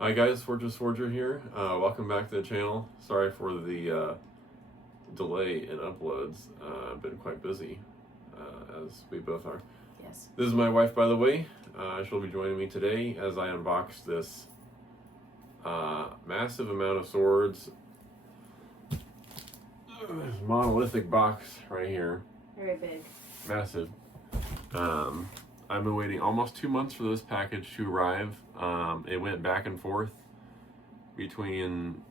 Hi guys, Forger here. Welcome back to the channel. Sorry for the delay in uploads. I've been quite busy, as we both are. Yes. This is my wife, by the way. She'll be joining me today as I unbox this massive amount of swords. Monolithic box right here. Very big. Massive. I've been waiting almost 2 months for this package to arrive. It went back and forth between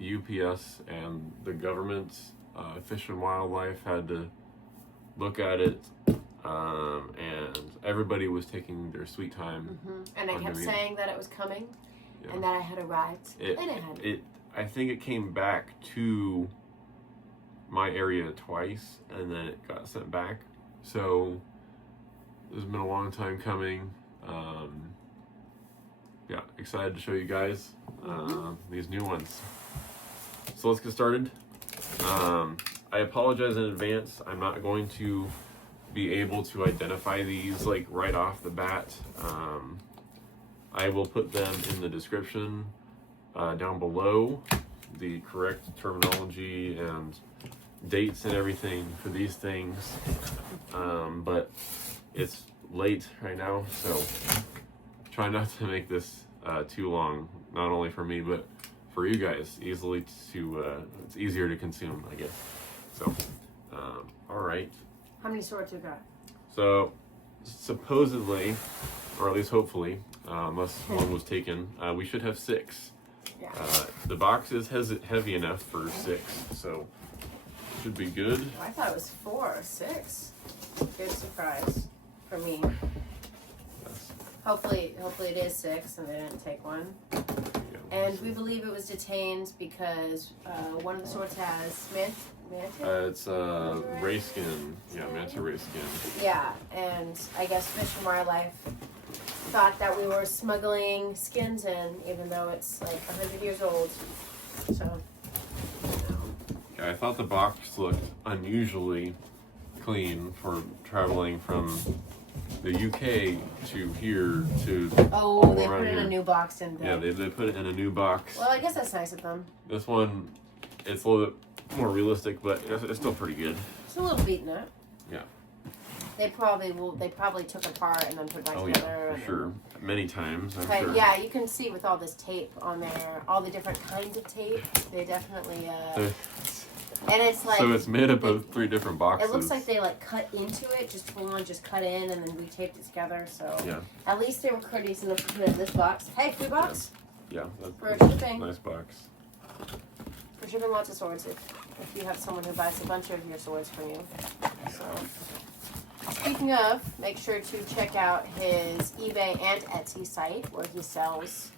UPS and the government. Fish and Wildlife had to look at it, and everybody was taking their sweet time. And I kept saying that it was coming, and that I had arrived, and it hadn't. I think it came back to my area twice, and then it got sent back. So this has been a long time coming. Yeah, excited to show you guys these new ones. So let's get started. I apologize in advance. I'm not going to be able to identify these like right off the bat. I will put them in the description down below, the correct terminology and dates and everything for these things. But it's late right now, so try not to make this too long, not only for me but for you guys. It's easier to consume, I guess. So all right, How many swords you got? so supposedly, or at least hopefully, unless one was taken, we should have 6. Yeah. The box is heavy enough for 6, so should be good. I thought it was 4 or 6. Good surprise for me. Yes. Hopefully it is 6 and they didn't take one. Yeah. And we believe it was detained because one of the swords has manta? It's ray skin. Yeah, manta ray skin. Yeah, and I guess Fish and Wildlife thought that we were smuggling skins in, even though it's like 100 years old. So, Yeah, I thought the box looked unusually clean for traveling from the UK to here to. oh, they put it in a new box, didn't they? Yeah, they put it in a new box. Well, I guess that's nice of them. This one, it's a little bit more realistic, but it's still pretty good. It's a little beaten up. Yeah. They probably took apart and then put back Oh together. yeah, for sure. Many times, I'm But sure. yeah, you can see with all this tape on there, all the different kinds of tape. They definitely and it's like, so it's made up of 3 different boxes. it looks like they like cut into it, just full on, just cut in and then retaped it together. So Yeah. at least they were courteous enough to put it in this box. Hey, free box Yeah, that's for a shipping. nice box. For shipping lots of swords. If you have someone who buys a bunch of your swords from you. So. Speaking of, make sure to check out his eBay and Etsy site where he sells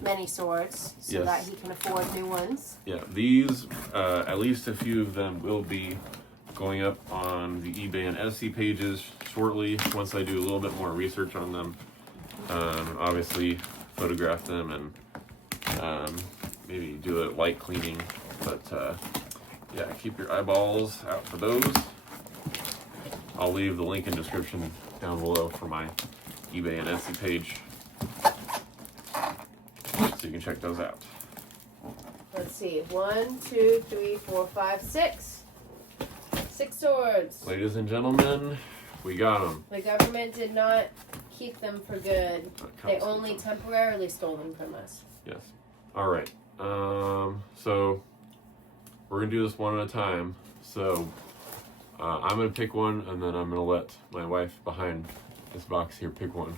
many swords so Yes. that he can afford new ones. Yeah, these, at least a few of them will be going up on the eBay and Etsy pages shortly once I do a little bit more research on them. Obviously photograph them and maybe do a light cleaning, but yeah, keep your eyeballs out for those. I'll leave the link in the description down below for my eBay and Etsy page, so you can check those out. Let's see. 1, 2, 3, 4, 5, 6. 6 swords. Ladies and gentlemen, we got them. The government did not keep them for good. They only temporarily stole them from us. Yes. All right. So we're gonna do this one at a time. So I'm gonna pick one, and then I'm gonna let my wife behind this box here pick one.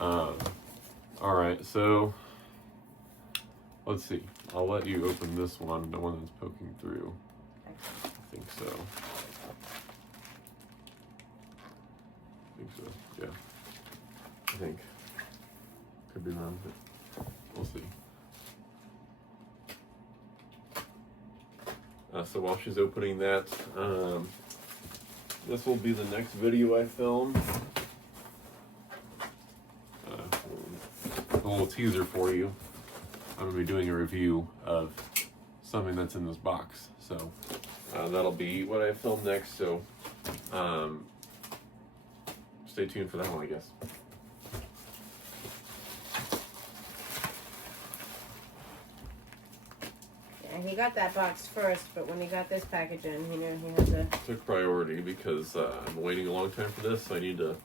All right. So let's see. I'll let you open this one, the one that's poking through. I think so. Yeah. I think. Could be wrong, but we'll see. So while she's opening that, this will be the next video I film. A little teaser for you. I'm going to be doing a review of something that's in this box. So that'll be what I film next. So stay tuned for that one, I guess. And he got that box first, but when he got this package in, he knew he had to... Took priority because I'm waiting a long time for this. I need to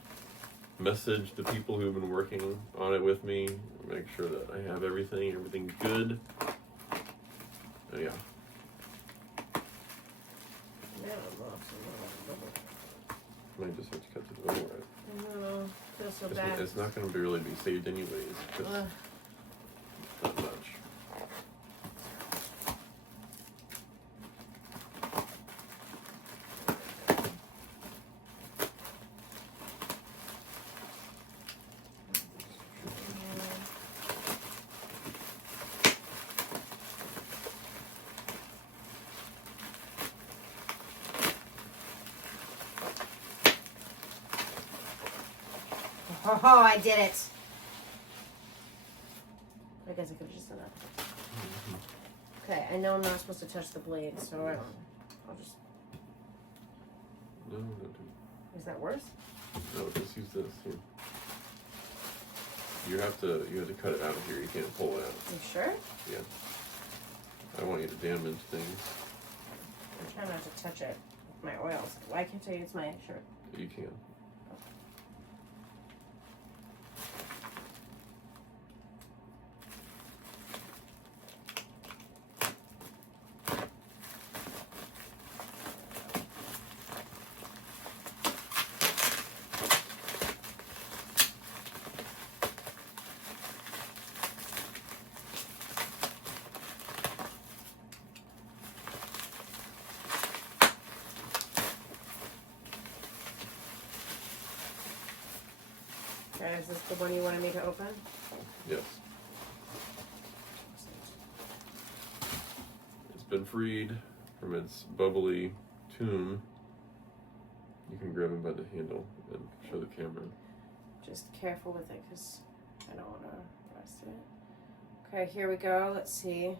message the people who've been working on it with me, make sure that I have everything's good. Yeah. Might just have to cut the middle right. No, feels so bad. It's not going to really be saved anyways. Not much. Oh, I did it. I guess I could have just done that. Okay, I know I'm not supposed to touch the blade, so I'll just... No. Is that worse? No, just use this here. You have to cut it out of here. You can't pull it out. You sure? Yeah. I want you to damage things. I'm trying not to touch it with my oils. Why can't I use my shirt? You can. Is this the one you wanted me to open? Yes. It's been freed from its bubbly tomb. You can grab him by the handle and show the camera. Just careful with it because I don't want to rust it. Okay, here we go. Let's see.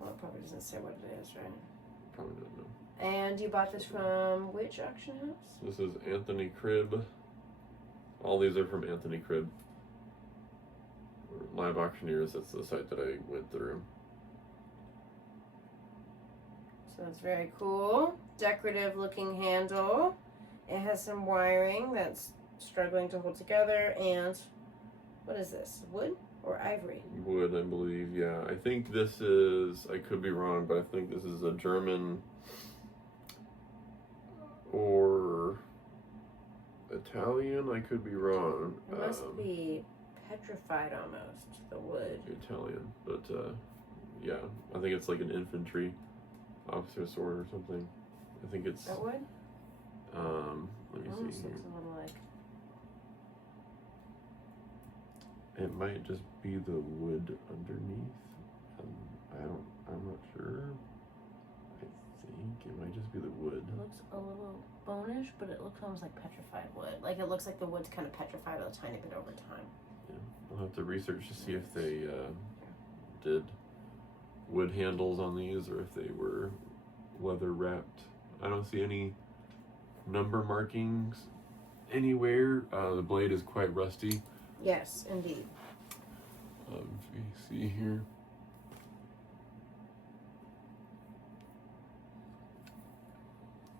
Well, it probably doesn't say what it is, right? Probably don't know. And you bought this from which auction house? This is Anthony Cribb. All these are from Anthony Cribb. Live Auctioneers, that's the site that I went through. So it's very cool. Decorative looking handle. It has some wiring that's struggling to hold together. And what is this? Wood or ivory? Wood, I believe, yeah. I think this is, I could be wrong, but I think this is a German or Italian. I could be wrong. It must be petrified almost, the wood. Italian, but yeah, I think it's like an infantry officer sword or something. I think it's that wood. Let me Almost see here. looks a little like. It might just be the wood underneath. I'm not sure. I think it might just be the wood. It looks a little bonish, but it looks almost like petrified wood. Like it looks like the wood's kind of petrified a tiny bit over time. Yeah, we'll have to research to see if they did wood handles on these or if they were leather wrapped. I don't see any number markings anywhere. The blade is quite rusty. Yes, indeed. If you see here.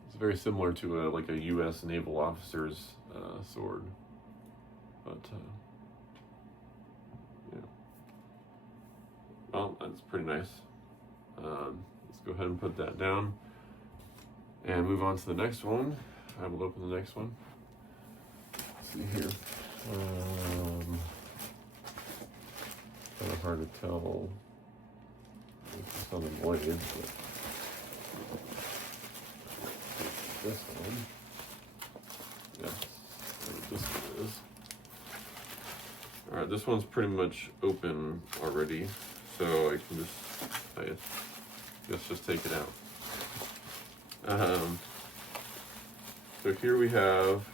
It's very similar to like a U.S. naval officer's sword, but yeah. Well, that's pretty nice. Let's go ahead and put that down and move on to the next one. I will open the next one. Let's see here. Kind of hard to tell it's on the blade, but this one. Yes, this one is. Alright, this one's pretty much open already, so I can just take it out. So here we have.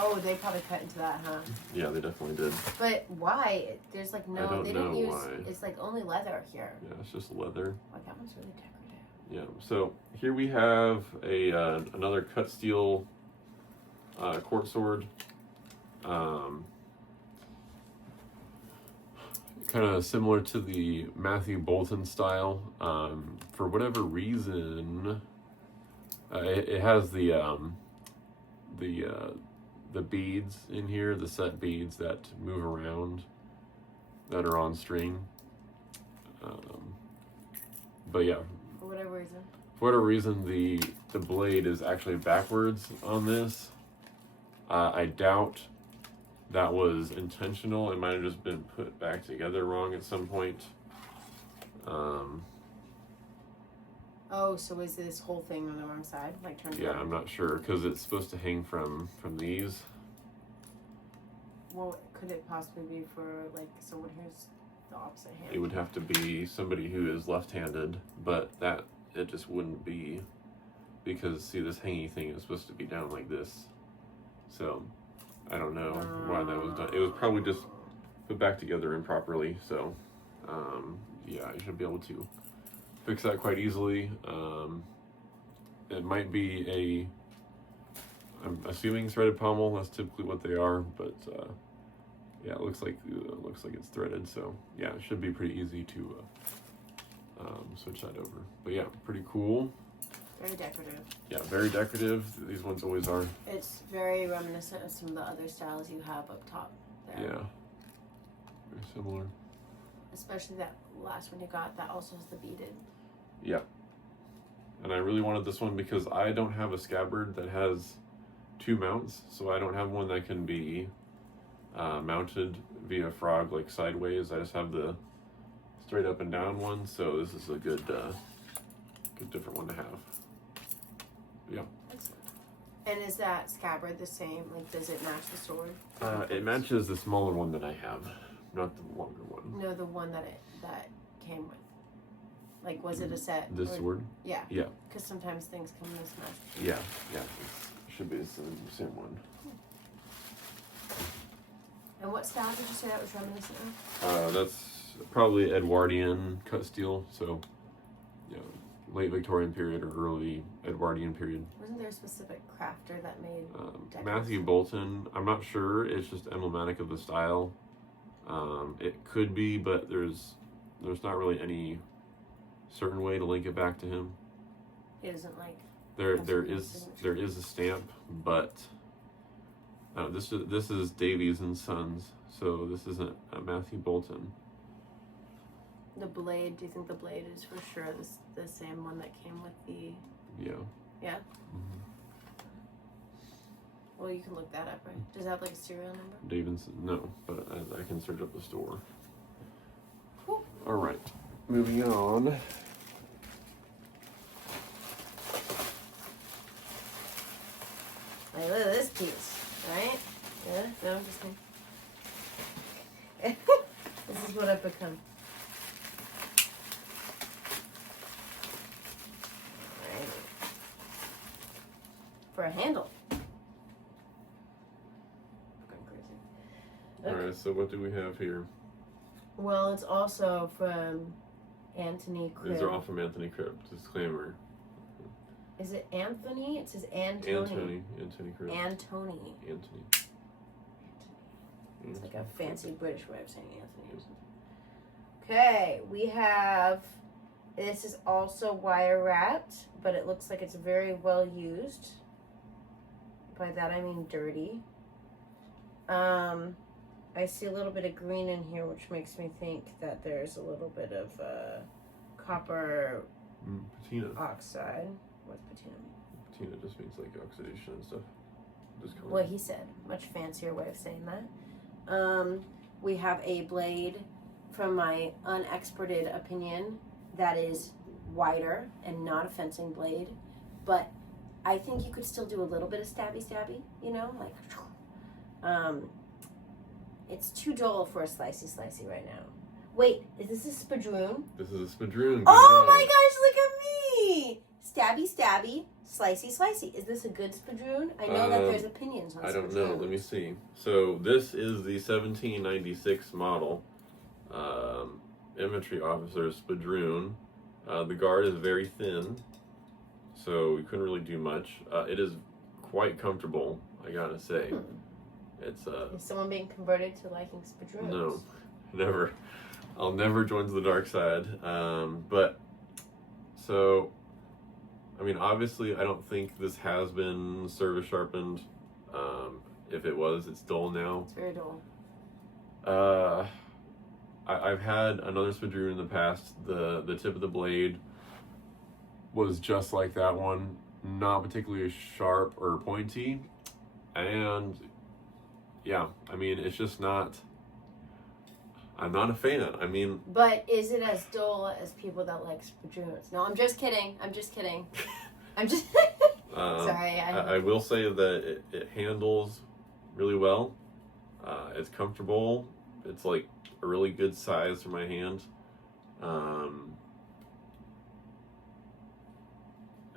Oh, they probably cut into that, huh? Yeah, they definitely did. But why? There's like no. I don't they know didn't use. why. It's like only leather here. Yeah, it's just leather. Like that one's really decorative. Yeah. So here we have a another cut steel court sword. kind of similar to the Matthew Bolton style. For whatever reason, it has the beads in here, the set beads that move around, that are on string. But yeah, For whatever reason, the blade is actually backwards on this. I doubt that was intentional. It might have just been put back together wrong at some point. Oh, so is this whole thing on the wrong side? Like turned Yeah, around? I'm not sure, because it's supposed to hang from these. Well, could it possibly be for like someone who's the opposite hand? It would have to be somebody who is left-handed, but that it just wouldn't be, because see, this hangy thing is supposed to be down like this. So I don't know why that was done. It was probably just put back together improperly. So yeah, I should be able to fix that quite easily. It might be I'm assuming threaded pommel. That's typically what they are, but yeah, it looks like it's threaded. So yeah, it should be pretty easy to switch that over. But yeah, pretty cool. Very decorative. Yeah, very decorative. These ones always are. It's very reminiscent of some of the other styles you have up top there. Yeah, very similar. Especially that last one you got, that also has the beaded. Yeah. And I really wanted this one because I don't have a scabbard that has two mounts, so I don't have one that can be mounted via frog, like sideways. I just have the straight up and down one, so this is a good different one to have. Yeah. Excellent. And is that scabbard the same? Like, does it match the sword? It matches the smaller one that I have, not the longer one. No, the one that came with. Like, was it a set? This sword? Yeah. Yeah. Because sometimes things come mismatched. Yeah, it should be the same one. And what style did you say that was reminiscent of? That's probably Edwardian cut steel, so yeah, late Victorian period or early Edwardian period. Wasn't there a specific crafter that made Matthew Bolton? I'm not sure. It's just emblematic of the style. It could be, but there's not really any certain way to link it back to him. It isn't like there is a stamp, but this is Davies and Sons, so this isn't Matthew Bolton. the blade. Do you think the blade is for sure the same one that came with the? Yeah. Yeah. Mm-hmm. Well, you can look that up, right? Does it have like a serial number? Davidson, no, but I can search up the store. Cool. All right, moving on. Like, look at this piece, right? Yeah, no, I'm just kidding. This is what I've become. Right. For a handle. Going crazy. All right, so what do we have here? Well, it's also from Anthony Cribb. These are all from Anthony Cribb. Disclaimer. Is it Anthony? It says Antony. Anthony Cribb. Antony. Anthony. It's like a fancy British way of saying Anthony or something. Okay, we have, this is also wire wrapped, but it looks like it's very well used. By that I mean dirty. I see a little bit of green in here, which makes me think that there's a little bit of copper patina. oxide. What's patina mean? Patina just means like oxidation and stuff. Discoloring. What he said. Much fancier way of saying that. We have a blade, from my unexperted opinion, that is wider and not a fencing blade, but I think you could still do a little bit of stabby, you know, like, it's too dull for a slicey right now. Wait, is this a Spadroon? This is a Spadroon. Oh my gosh, look at me! Stabby, slicey. Is this a good Spadroon? I know that there's opinions on Spadroon. I don't know. Let me see. So this is the 1796 model infantry officer Spadroon. The guard is very thin, so we couldn't really do much. It is quite comfortable, I gotta say. It's Is someone being converted to liking Spadroons? No, never. I'll never join the dark side. But so, I mean, obviously, I don't think this has been service sharpened. If it was, it's dull now. It's very dull. I've had another Spadroon in the past. The tip of the blade was just like that one, not particularly sharp or pointy, and yeah, I mean, it's just not. I'm not a fan. I mean, but is it as dull as people that like Spadroons? No, I'm just kidding. I'm just kidding. I'm just sorry. I will say that it handles really well. It's comfortable. It's like a really good size for my hand.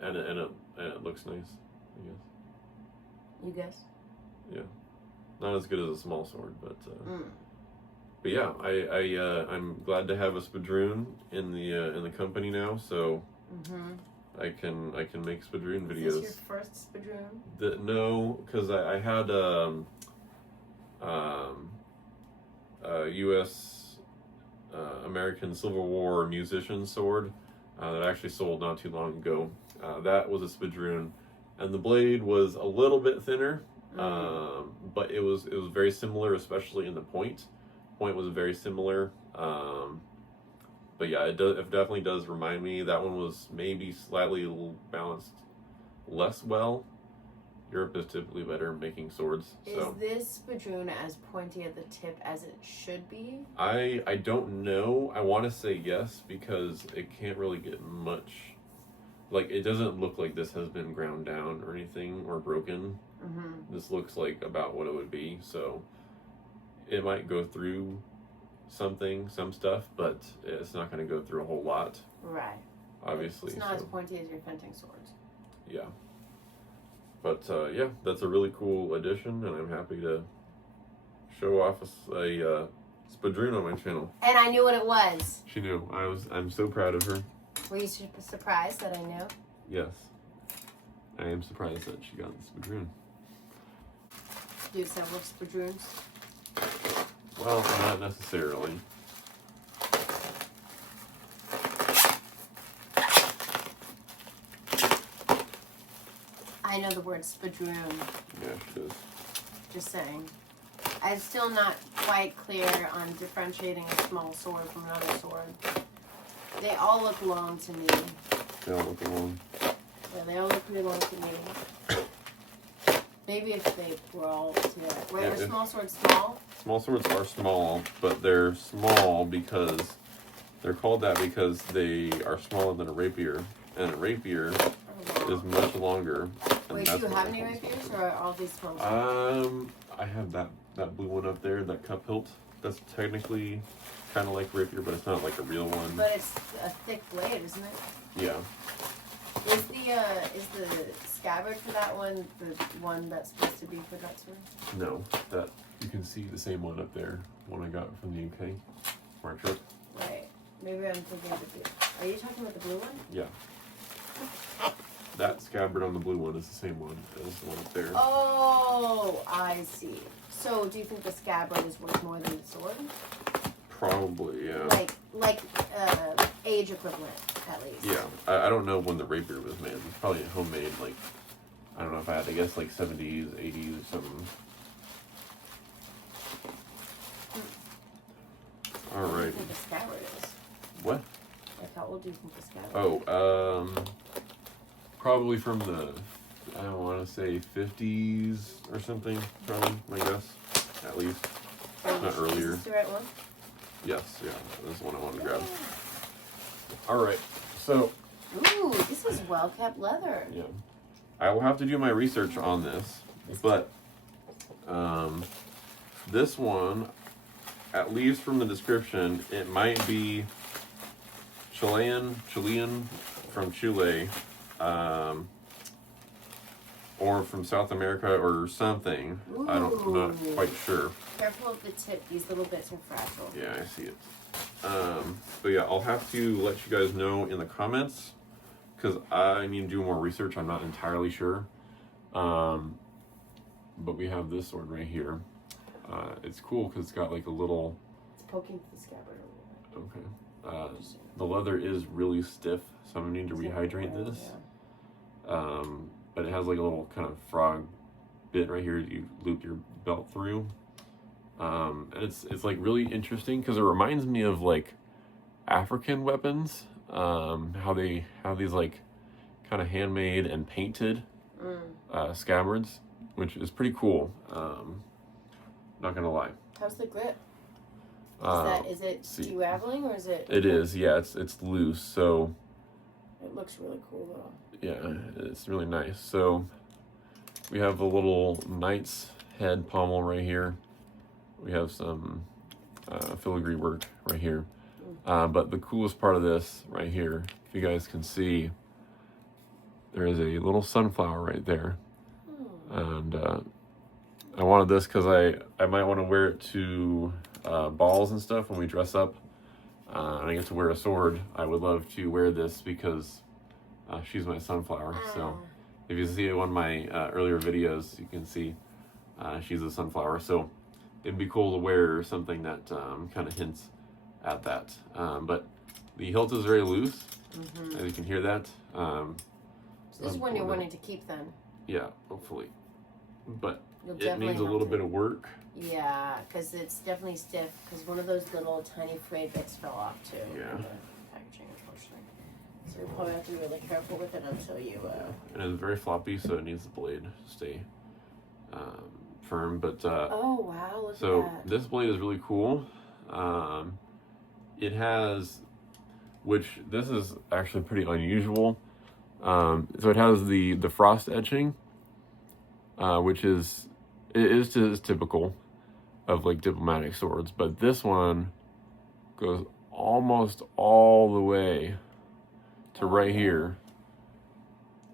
And it looks nice, I guess. You guess? Yeah. Not as good as a small sword, but yeah, I'm glad to have a Spadroon in the company now, so I can make Spadroon videos. Is this your first Spadroon? No, because I had U.S. American Civil War musician sword that I actually sold not too long ago. That was a Spadroon, and the blade was a little bit thinner, but it was very similar, especially in the point. Point was very similar, but yeah, it definitely does remind me. That one was maybe slightly balanced less well. Europe is typically better making swords. So. Is this Spadroon as pointy at the tip as it should be? I don't know. I want to say yes, because it can't really get much. Like, it doesn't look like this has been ground down or anything or broken. This looks like about what it would be. So it might go through some stuff, but it's not going to go through a whole lot. Right. Obviously. It's not as pointy as your fencing swords. Yeah. But yeah, that's a really cool addition, and I'm happy to show off a Spadroon on my channel. And I knew what it was. She knew. I'm so proud of her. Were you surprised that I knew? Yes. I am surprised that she got the Spadroon. Do you have several Spadroons? Well, not necessarily. I know the word Spadroon. Yeah, she does. Just saying. I'm still not quite clear on differentiating a small sword from another sword. They all look long to me. They all look long. Yeah, they all look pretty long to me. Maybe if they were all together. Wait, are small swords small? Small swords are small, but they're small because they're called that because they are smaller than a rapier, and a rapier is much longer. Wait, do you have any rapiers, or are all these small swords? I have that blue one up there, that cup hilt. That's technically kind of like rapier, but it's not like a real one. But it's a thick blade, isn't it? Yeah. Is the scabbard for that one the one that's supposed to be for that sword? No, that you can see the same one up there, one I got from the UK, for our trip. Right. Maybe I'm thinking of the blue. Are you talking about the blue one? Yeah. That scabbard on the blue one is the same one as the one up there. Oh, I see. So, do you think the scabbard is worth more than the sword? Probably, yeah. Like age equivalent, at least. Yeah, I don't know when the rapier was made. It's probably homemade, like, I don't know if I had to guess, like 70s, 80s, or something. All right. What do you think the scabbard is? What? Like, how old do you think the scabbard is? Oh, probably from the, I don't want to say 50s or something, probably, I guess, at least. Not earlier. Is this the right one? Yes, yeah, this is the one I wanted to grab. All right, so. Ooh, this is well-kept leather. Yeah. I will have to do my research on this, but this one, at least from the description, it might be Chilean from Chile, or from South America or something. Ooh. I'm not quite sure. Careful of the tip; these little bits are fragile. Yeah, I see it. But yeah, I'll have to let you guys know in the comments, because I need to do more research. I'm not entirely sure. But we have this sword right here. It's cool because it's got like a little. It's poking the scabbard a little bit. Okay. The leather is really stiff, so I'm gonna need to rehydrate this. Yeah. But it has like a little kind of frog bit right here you loop your belt through. And it's like really interesting because it reminds me of like African weapons. How they have these like kind of handmade and painted scabbards, which is pretty cool. Not gonna lie. How's the grip? Is it de-raveling or is it? It is, yeah. It's loose, so. It looks really cool though. Yeah, it's really nice. So we have a little knight's head pommel right here. We have some filigree work right here. But the coolest part of this right here, if you guys can see, there is a little sunflower right there. And I wanted this because I might want to wear it to balls and stuff when we dress up. And I get to wear a sword. I would love to wear this because she's my sunflower. So if you see one of my earlier videos, you can see she's a sunflower. So it'd be cool to wear something that kind of hints at that. But the hilt is very loose, as you can hear that. So this is one you're wanting to keep then? Yeah, hopefully. But You'll it needs a little bit of work. Yeah, because it's definitely stiff. Because one of those little tiny frayed bits fell off too. Yeah. The packaging, unfortunately. So you'll probably have to be really careful with it until you. And it's very floppy, so it needs the blade to stay firm. But oh wow! Look so at that. this blade is really cool. It has, which this is actually pretty unusual. So it has the frost etching, which is typical of like diplomatic swords, but this one goes almost all the way to right here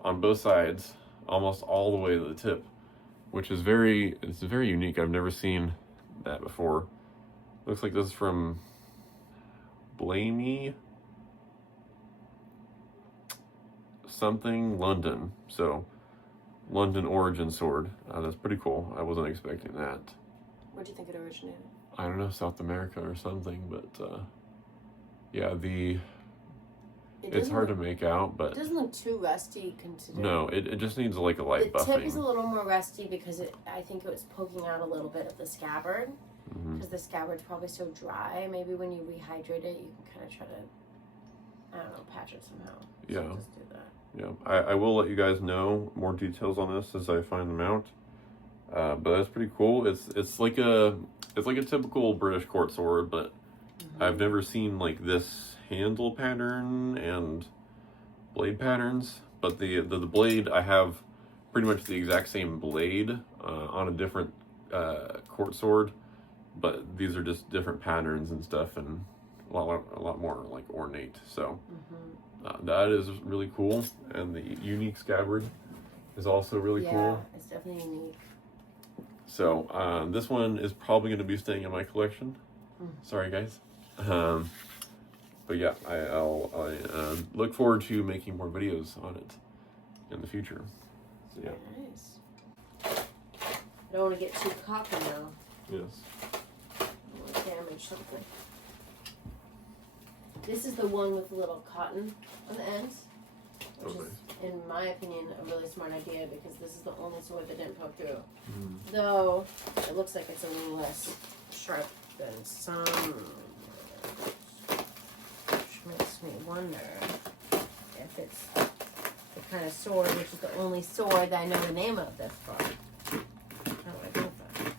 on both sides, almost all the way to the tip, which is very unique. I've never seen that before. Looks like this is from Blamey something London. So London origin sword. That's pretty cool. I wasn't expecting that. Where do you think it originated? I don't know, South America or something, but yeah, it's hard to make out, but it doesn't look too rusty considering. No, it just needs like a light buffing. The tip is a little more rusty because I think it was poking out a little bit of the scabbard. Because the scabbard's probably so dry. Maybe when you rehydrate it, you can kind of try to, I don't know, patch it somehow. Yeah. So just do that. Yeah, I will let you guys know more details on this as I find them out. But that's pretty cool. It's like a typical British court sword, but I've never seen like this handle pattern and blade patterns. But the blade, I have pretty much the exact same blade on a different court sword, but these are just different patterns and stuff, and a lot more like ornate. So that is really cool, and the unique scabbard is also really cool. Yeah, it's definitely unique. So this one is probably going to be staying in my collection. Sorry, guys. But yeah, I look forward to making more videos on it in the future. So yeah. Nice. I don't want to get too cocky now. Yes. I don't want to damage something. This is the one with the little cotton on the ends, which is, in my opinion, a really smart idea because this is the only sword that didn't poke through. Though it looks like it's a little less sharp than some, which makes me wonder if it's the kind of sword, which is the only sword that I know the name of this far. How do I do that?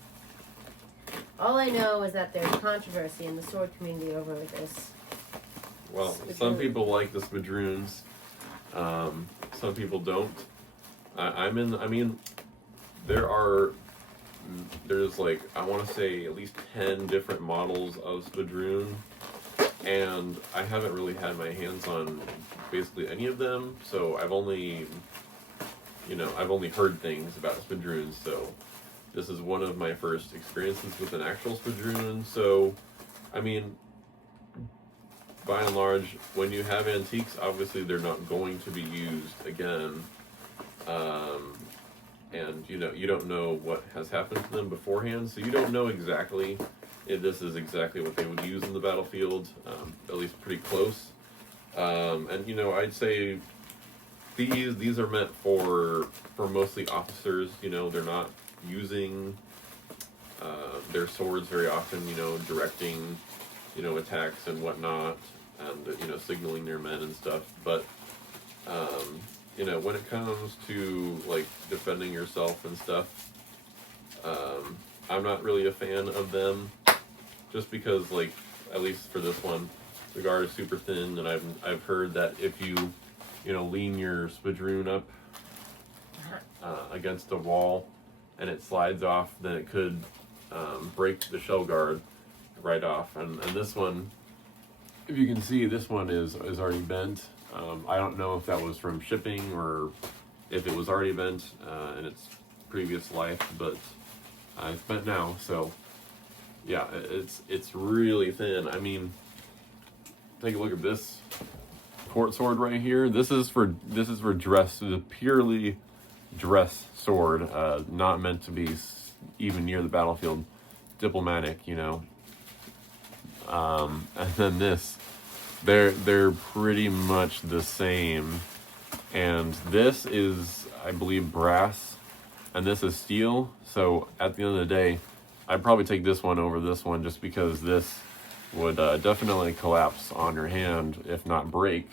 All I know is that there's controversy in the sword community over this. Well, some people like the Spadroons. Some people don't. There's like, I want to say at least 10 different models of Spadroon, and I haven't really had my hands on basically any of them, so I've only heard things about Spadroons, so this is one of my first experiences with an actual Spadroon. So, I mean, by and large, when you have antiques, obviously they're not going to be used again. And you don't know what has happened to them beforehand, so you don't know exactly this is exactly what they would use in the battlefield, at least pretty close. And you know, I'd say these are meant for mostly officers. You know, they're not using their swords very often. You know, directing, you know, attacks and whatnot, and you know, signaling their men and stuff. But you know, when it comes to like defending yourself and stuff, I'm not really a fan of them, just because, like, at least for this one, the guard is super thin, and I've heard that if you know, lean your Spadroon up against a wall and it slides off, then it could break the shell guard right off. And this one, if you can see, this one is already bent. I don't know if that was from shipping or if it was already bent in its previous life, but it's bent now. So yeah, it's really thin. I mean, take a look at this court sword right here. This is for dress. This is a purely dress sword, not meant to be even near the battlefield. Diplomatic, you know. And then this, they're pretty much the same. And this is, I believe, brass, and this is steel. So at the end of the day, I'd probably take this one over this one, just because this would definitely collapse on your hand, if not break,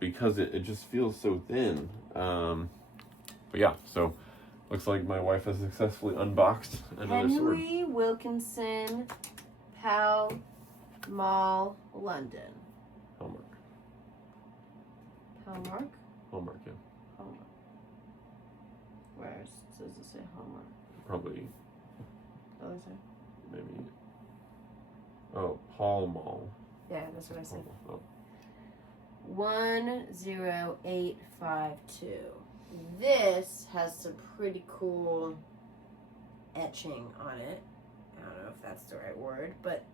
because it just feels so thin. But yeah, so looks like my wife has successfully unboxed another sword. Henry Wilkinson, Pall Mall, London. Hallmark. Hallmark? Hallmark, yeah. Hallmark. Where does it say Hallmark? Probably, What does it say? maybe. Oh, Pall Mall. Yeah, that's what I said. Oh. 10852. This has some pretty cool etching on it. I don't know if that's the right word, but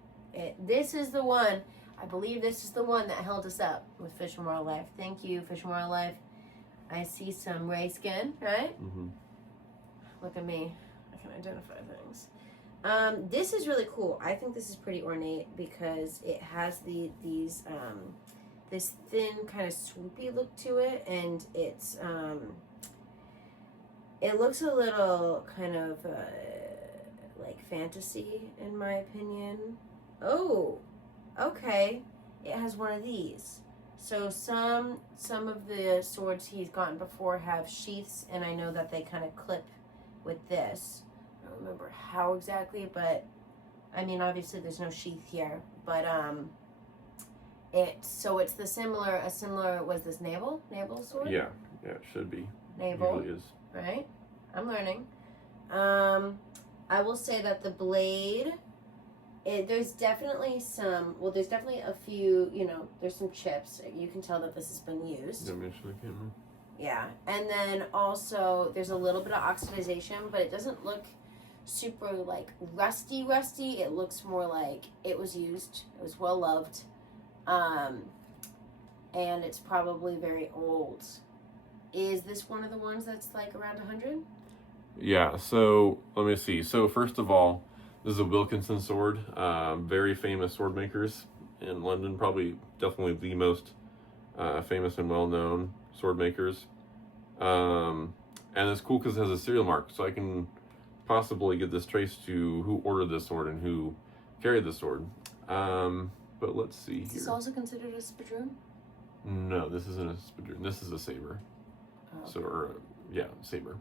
this is the one. I believe this is the one that held us up with Fish and Wildlife. Thank you, Fish and Wildlife. I see some ray skin, right? Mm-hmm. Look at me. I can identify things. This is really cool. I think this is pretty ornate because it has this thin kind of swoopy look to it, and it's it looks a little kind of like fantasy, in my opinion. Oh, okay. It has one of these. So some of the swords he's gotten before have sheaths, and I know that they kind of clip with this. I don't remember how exactly, but I mean, obviously there's no sheath here, but it's the similar was this naval sword? Yeah, it should be. Naval. Usually is. Right? I'm learning. I will say that the blade, there's definitely a few, you know, there's some chips. You can tell that this has been used. Dimension camera. Yeah. And then also there's a little bit of oxidization, but it doesn't look super like rusty. It looks more like it was used. It was well loved. And it's probably very old. Is this one of the ones that's like around 100? Yeah, so let me see. So first of all, this is a Wilkinson sword. Very famous sword makers in London, definitely the most famous and well-known sword makers. And it's cool because it has a serial mark, so I can possibly get this traced to who ordered this sword and who carried the sword. But let's see here. Is this also considered a Spadroon? No, this isn't a Spadroon. This is a saber. Oh. So, saber.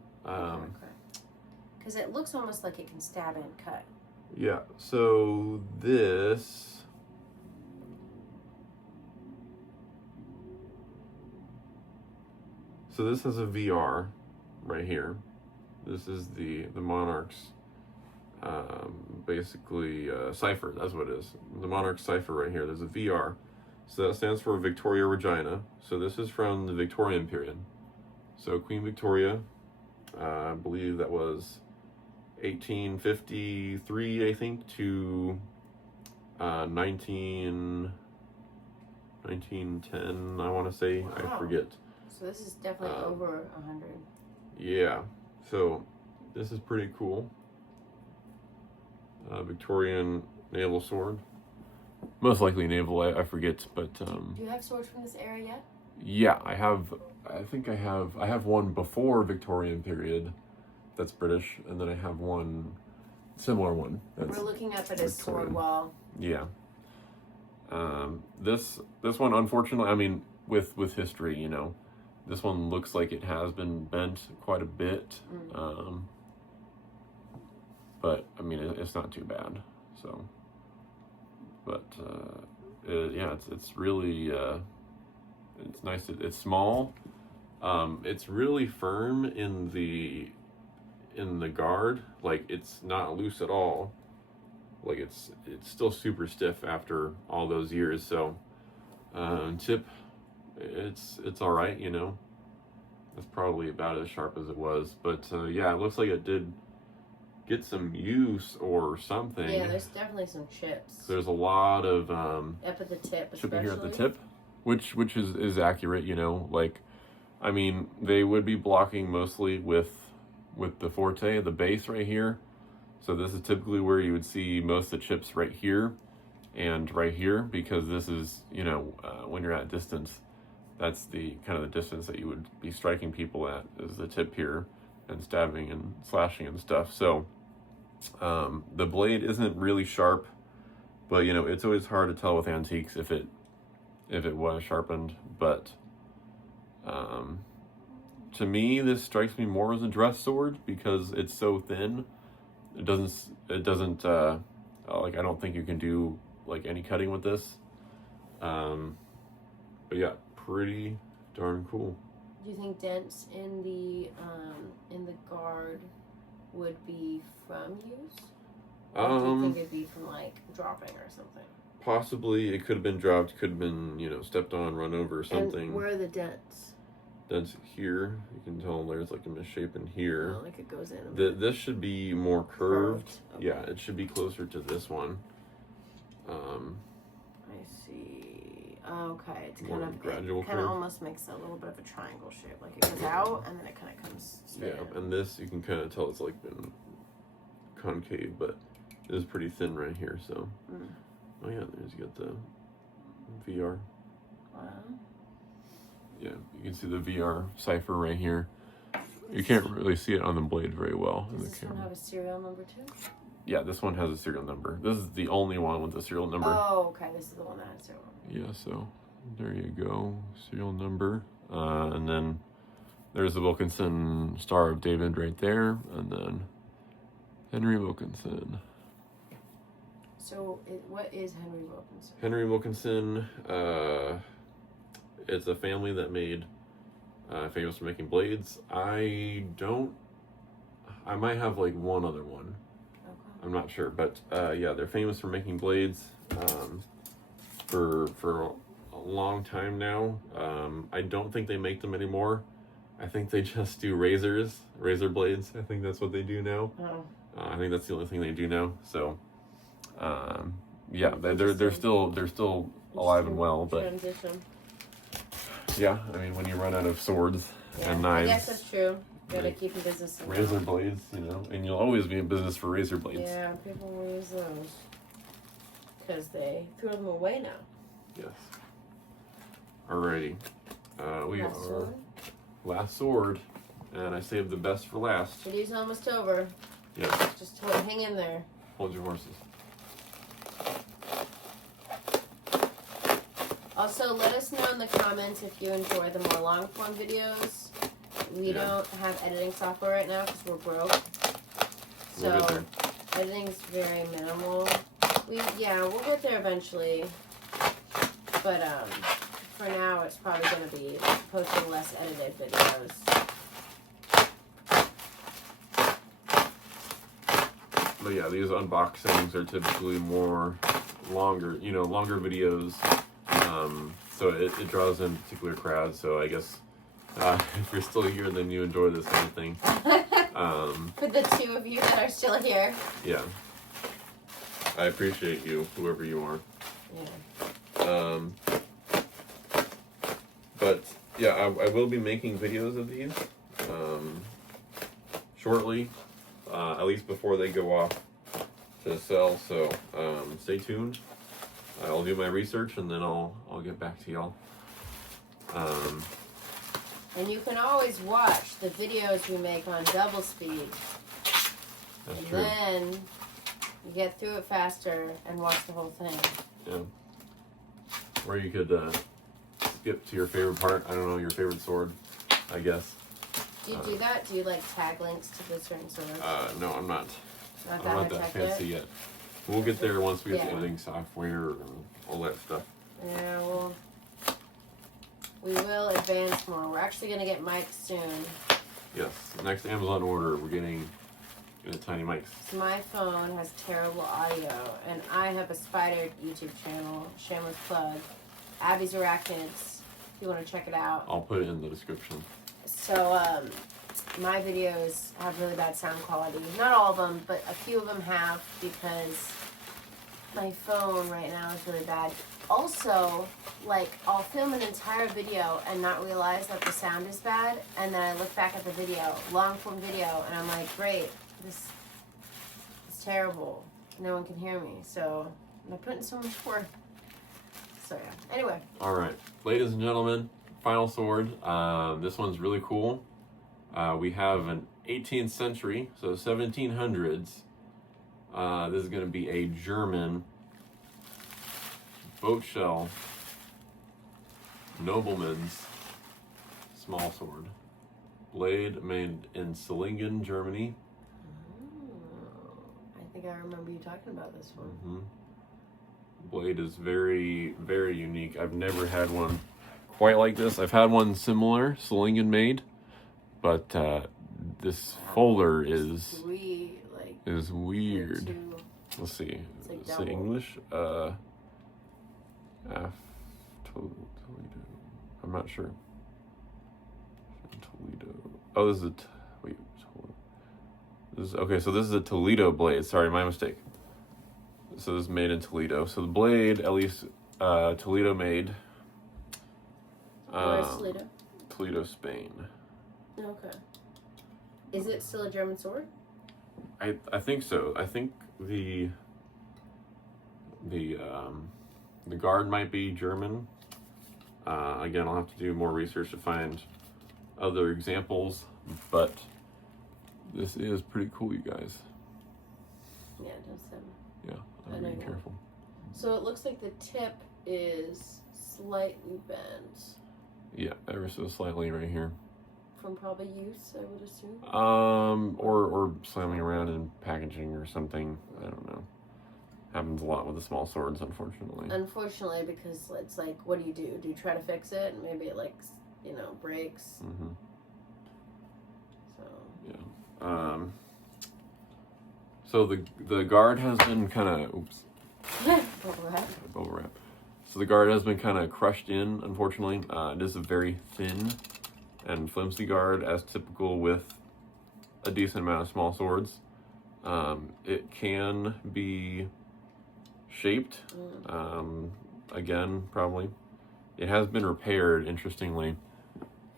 Because it looks almost like it can stab and cut. Yeah, so this... So this has a VR right here. This is the Monarch's basically cipher. That's what it is. The Monarch's cipher right here. There's a VR. So that stands for Victoria Regina. So this is from the Victorian period. So Queen Victoria, I believe that was 1853, I think, to 1910, I want to say. Wow. I forget. So this is definitely over 100. Yeah. So this is pretty cool. Victorian naval sword. Most likely naval, I forget, but Do you have swords from this era yet? yeah, I have. I think I have one before Victorian period, that's British, and then I have one similar one. That's We're looking up at his Victorian. sword wall. Yeah. This one, unfortunately, I mean, with history, you know, this one looks like it has been bent quite a bit. But I mean, it's not too bad. So, but yeah, it's really it's nice. It's small. It's really firm in the guard. Like, it's not loose at all. Like, it's still super stiff after all those years. So tip, it's all right, you know. It's probably about as sharp as it was, but yeah, it looks like it did get some use or something. Yeah, there's definitely some chips. There's a lot of up at the tip, chipping especially here at the tip, which is accurate, you know. Like, I mean, they would be blocking mostly with the forte, the base right here. So this is typically where you would see most of the chips, right here and right here, because this is, you know, when you're at distance, that's the kind of the distance that you would be striking people at, is the tip here, and stabbing and slashing and stuff. So the blade isn't really sharp, but you know, it's always hard to tell with antiques if it was sharpened. But to me, this strikes me more as a dress sword because it's so thin. It doesn't like, I don't think you can do like any cutting with this. But yeah, pretty darn cool. Do you think dents in the guard would be from use? Or do you think it'd be from like dropping or something? Possibly, it could have been dropped, could have been, you know, stepped on, run over or something. And where are the dents? Dents here. You can tell there's like a misshapen here. Oh, like it goes in. This should be more curved. Okay. Yeah, it should be closer to this one. I see. Okay, it's More kind of gradual kind of curve. almost makes a little bit of a triangle shape, like it goes out and then it kind of comes straight Yeah, in. and this you can kind of tell it's like been concave, but it is pretty thin right here. So, oh yeah, there's you got the VR. Wow. Yeah, you can see the VR cipher right here. You can't really see it on the blade very well in Does the this camera. one have a serial number too? Yeah, this one has a serial number. This is the only one with a serial number. Oh, okay. This is the one that has serial number. Yeah, so there you go, serial number. And then there's the Wilkinson Star of David right there, and then Henry Wilkinson. So, what is Henry Wilkinson? Henry Wilkinson, it's a family that made famous for making blades. I might have like one other one. Okay. I'm not sure, but yeah, they're famous for making blades for a long time now. I don't think they make them anymore. I think they just do razor blades. I think that's what they do now. Oh. I think that's the only thing they do now. So, yeah, they're still alive and well. But Transition. yeah, I mean, when you run out of swords and I knives, guess that's true. Gotta like, keep in business. somehow. razor blades, you know, and you'll always be in business for razor blades. Yeah, people will use those because they throw them away now. Yes. Alrighty. We Last are sword. last sword, and I saved the best for last. Video's almost over. Yeah. Just hang in there. Hold your horses. Also, let us know in the comments if you enjoy the more long form videos. We don't have editing software right now because we're broke. We'll get So there. editing's very minimal. We'll get there eventually. But for now it's probably gonna be posting less edited videos. But yeah, these unboxings are typically longer videos. So it draws in particular crowds. So I guess if you're still here, then you enjoy this kind of thing. For the two of you that are still here. Yeah. I appreciate you, whoever you are. Yeah. But yeah, I will be making videos of these shortly, at least before they go off to sell. So stay tuned. I'll do my research and then I'll get back to y'all. And you can always watch the videos we make on double speed. That's and true. then you get through it faster and watch the whole thing. Yeah. Or you could skip to your favorite part. I don't know, your favorite sword, I guess. Do you do that? Do you like tag links to the certain swords? No, I'm not. Not I'm not that fancy yet. We'll get there once we get the editing software and all that stuff. Yeah, well, we will advance more. We're actually going to get mics soon. Yes, next Amazon order, we're getting tiny mics. So my phone has terrible audio, and I have a spider YouTube channel, shameless plug, Abby's Arachnids, if you want to check it out. I'll put it in the description. So, my videos have really bad sound quality. Not all of them, but a few of them have, because my phone right now is really bad. Also, like, I'll film an entire video and not realize that the sound is bad, and then I look back at the video, long form video, and I'm like, great, this is terrible. No one can hear me, so I put in so much work. So yeah, anyway. Alright, ladies and gentlemen, final sword. This one's really cool. We have an 18th century, so 1700s. This is going to be a German boatshell nobleman's small sword. Blade made in Solingen, Germany. I think I remember you talking about this one. Mm-hmm. Blade is very, very unique. I've never had one quite like this. I've had one similar, Solingen made, but this folder is weird. Let's see. Like is it English? Toledo. I'm not sure. Toledo. Oh, this is a wait. This is okay. So this is a Toledo blade. Sorry, my mistake. So this is made in Toledo. So the blade, at least Toledo made. Where's Toledo? Toledo, Spain. Okay. Is it still a German sword? I think so. I think the guard might be German. Again, I'll have to do more research to find other examples, but this is pretty cool, you guys. Yeah, it does sound. Yeah, I'm being careful. So it looks like the tip is slightly bent. Yeah, ever so slightly right here. From probably use, I would assume. Or slamming around in packaging or something. I don't know. Happens a lot with the small swords, unfortunately. Unfortunately, because it's like, what do? Do you try to fix it? And maybe it, like, breaks. Mm-hmm. So. Yeah. So the guard has been kind of... Oops. Bubble wrap. So the guard has been kind of crushed in, unfortunately. It is a very thin and flimsy guard, as typical with a decent amount of small swords. It can be shaped, again, probably. It has been repaired, interestingly.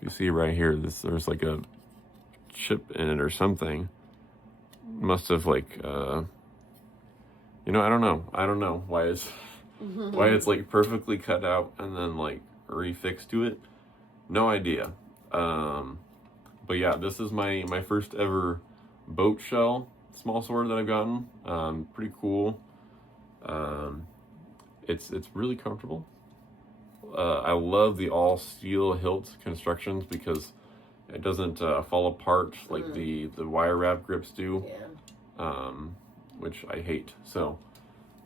You see right here, there's like a chip in it or something. Must have like, I don't know why it's why it's like perfectly cut out and then like refixed to it. No idea. But yeah, this is my first ever boatshell small sword that I've gotten. Pretty cool. It's really comfortable. I love the all steel hilt constructions because it doesn't fall apart like the wire wrap grips do. Yeah. Which I hate. So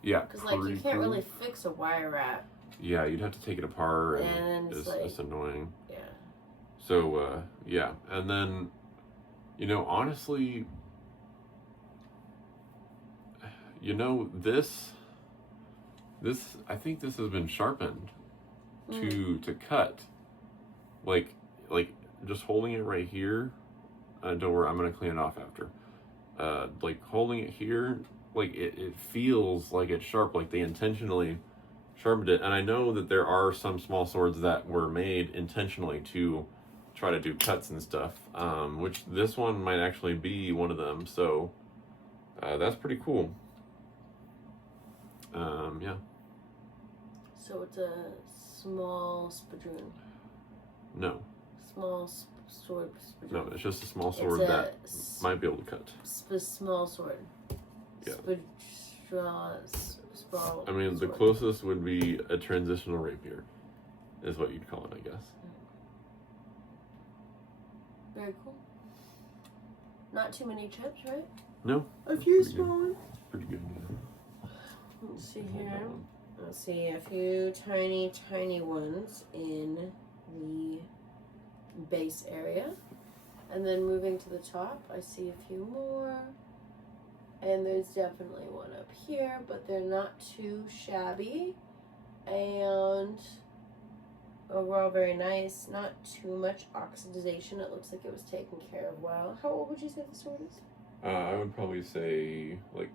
yeah. Because like you can't really fix a wire wrap. Yeah, you'd have to take it apart and it's annoying. Yeah. So yeah, and then honestly, this I think this has been sharpened to cut. Like just holding it right here. Don't worry, I'm gonna clean it off after. Like holding it here, like it feels like it's sharp, like they intentionally sharpened it. And I know that there are some small swords that were made intentionally to try to do cuts and stuff, which this one might actually be one of them. So that's pretty cool. Yeah. So it's a small Spadroon. No. Sword Spadroon. No, it's just a small sword that might be able to cut. Small sword. Yeah. I mean, the closest would be a transitional rapier, is what you'd call it, I guess. Very cool. Not too many chips, right? No. A few small ones. Pretty good. Yeah. Let's see here. Let's see, a few tiny ones in the base area. And then moving to the top, I see a few more. And there's definitely one up here, but they're not too shabby. And overall very nice. Not too much oxidization. It looks like it was taken care of well. How old would you say the sword is? I would probably say like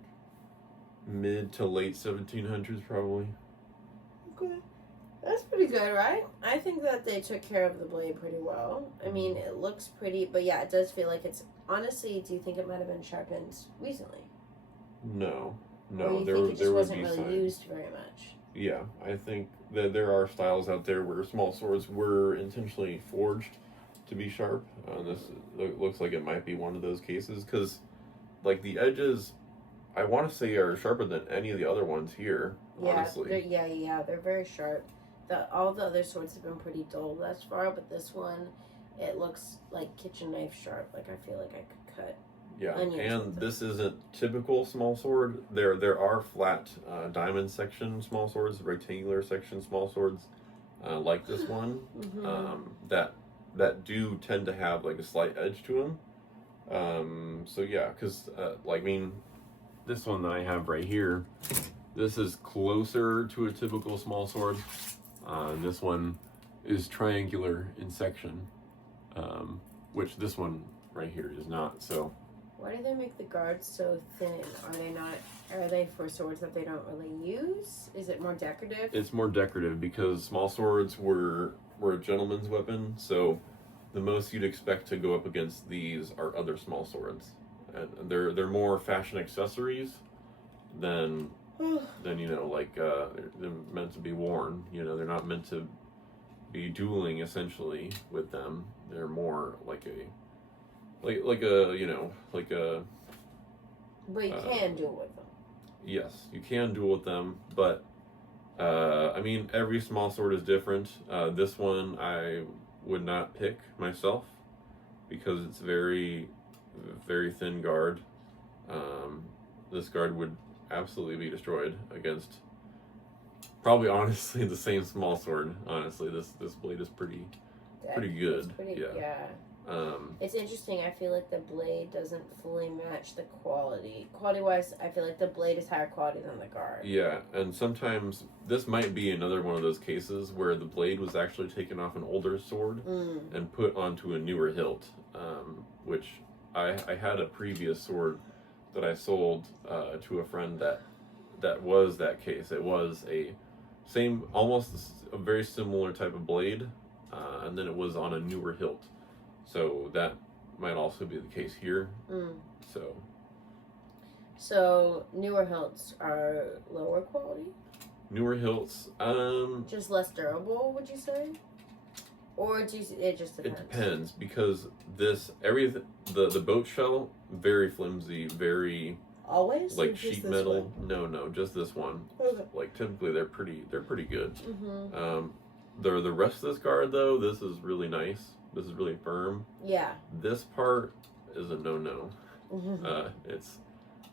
mid to late 1700s, probably. Okay. That's pretty good, right? I think that they took care of the blade pretty well. I mean, it looks pretty, but yeah, it does feel like it's... Honestly, do you think it might have been sharpened recently? No. Or you think it just wasn't really used very much? Yeah, I think that there are styles out there where small swords were intentionally forged to be sharp. This looks like it might be one of those cases, because like the edges, I want to say, are sharper than any of the other ones here. Yeah, honestly. They're very sharp. All the other swords have been pretty dull thus far, but this one, it looks like kitchen knife sharp. Like I feel like I could cut. Yeah, and this isn't typical small sword. There are flat diamond section small swords, rectangular section small swords, like this one, that do tend to have like a slight edge to them. So yeah, because like I mean, this one that I have right here, this is closer to a typical small sword. This one is triangular in section, which this one right here is not. So. Why do they make the guards so thin? Are they for swords that they don't really use? Is it more decorative? It's more decorative because small swords were a gentleman's weapon, so the most you'd expect to go up against these are other small swords. And they're more fashion accessories than like they're meant to be worn. They're not meant to be dueling essentially with them. They're more like a But you can duel with them. Yes, you can duel with them, but I mean, every small sword is different. This one I would not pick myself because it's very, very thin guard. This guard would absolutely be destroyed against probably, honestly, the same small sword. Honestly, this blade is pretty good. Yeah. It's interesting. I feel like the blade doesn't fully match the quality. Quality-wise, I feel like the blade is higher quality than the guard. Yeah, and sometimes this might be another one of those cases where the blade was actually taken off an older sword and put onto a newer hilt, which I had a previous sword that I sold to a friend that was that case. It was almost a very similar type of blade, and then it was on a newer hilt. So that might also be the case here. So newer hilts are lower quality? Newer hilts, just less durable, would you say? Or it just depends? It depends, because the boatshell, very flimsy, very... Always? Like sheet metal. No, just this one. Okay. Like typically they're pretty good. The rest of this guard though, this is really nice. This is really firm. Yeah. This part is a no. It's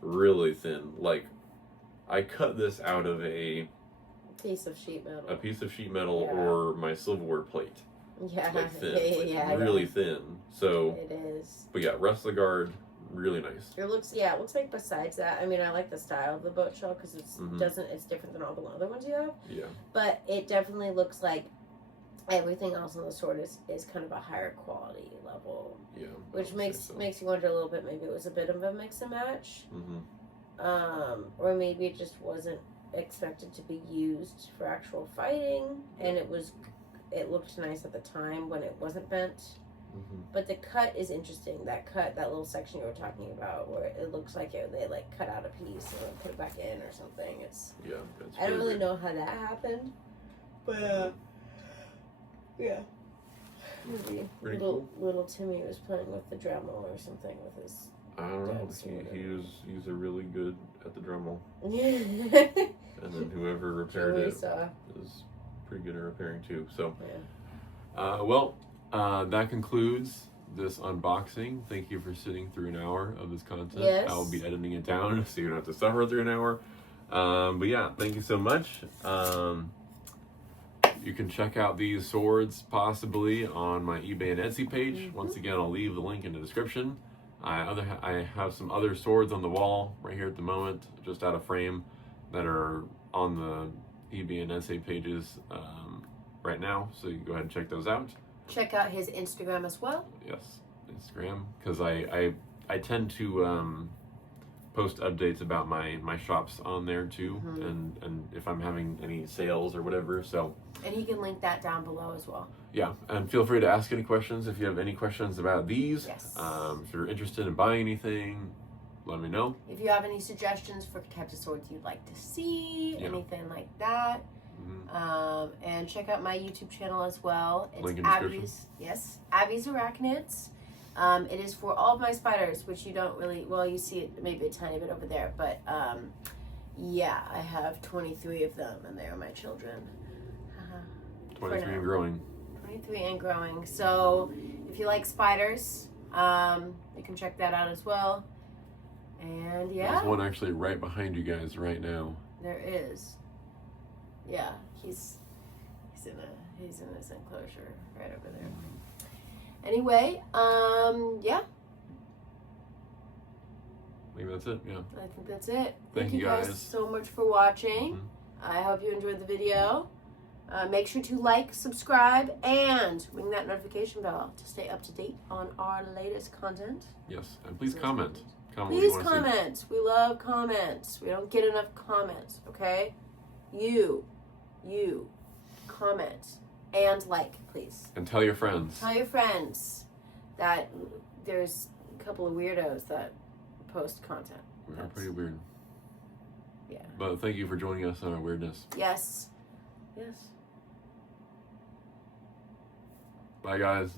really thin. Like, I cut this out of a piece of sheet metal. Or my silverware plate. Yeah. Like thin. Really thin. So it is. But yeah, rest of the guard, really nice. It looks like besides that, I mean, I like the style of the boatshell because it's different than all the other ones you have. Yeah. But it definitely looks like everything else on the sword is kind of a higher quality level. Yeah. Which makes you wonder a little bit, maybe it was a bit of a mix and match. Or maybe it just wasn't expected to be used for actual fighting, and it looked nice at the time when it wasn't bent. But the cut is interesting. That little section you were talking about, where it looks like they like cut out a piece and put it back in or something. I don't really know how that happened, but yeah. Maybe little Timmy was playing with the Dremel or something with his. I don't know. He's a really good at the Dremel. And then whoever repaired it is pretty good at repairing too. So, that concludes this unboxing. Thank you for sitting through an hour of this content. Yes. I will be editing it down so you don't have to suffer through an hour. But yeah, thank you so much. You can check out these swords possibly on my eBay and Etsy page. Once again, I'll leave the link in the description. I have some other swords on the wall right here at the moment, just out of frame, that are on the eBay and Etsy pages right now. So you can go ahead and check those out. Check out his Instagram as well. Yes, Instagram, because I tend to post updates about my shops on there too, and if I'm having any sales or whatever. So. And he can link that down below as well. Yeah, and feel free to ask any questions if you have any questions about these. Yes. If you're interested in buying anything, let me know. If you have any suggestions for types of swords you'd like to see, anything like that. And check out my YouTube channel as well. It's link in description. Abby's Arachnids. It is for all of my spiders, which you don't really, well, you see it maybe a tiny bit over there, but yeah, I have 23 of them, and they are my children. 23 and growing. 23 and growing. So if you like spiders, you can check that out as well. And yeah, there's one actually right behind you guys right now. There is. Yeah, he's in his enclosure right over there. Anyway, yeah. Maybe that's it. Yeah. I think that's it. Thank you guys so much for watching. I hope you enjoyed the video. Make sure to like, subscribe, and ring that notification bell to stay up to date on our latest content. Yes, and please comment. Please comment. We love comments. We don't get enough comments, okay? You, comment and like, please. And tell your friends. Tell your friends that there's a couple of weirdos that post content. We're pretty weird. Yeah. But thank you for joining us on our weirdness. Yes. Bye, guys.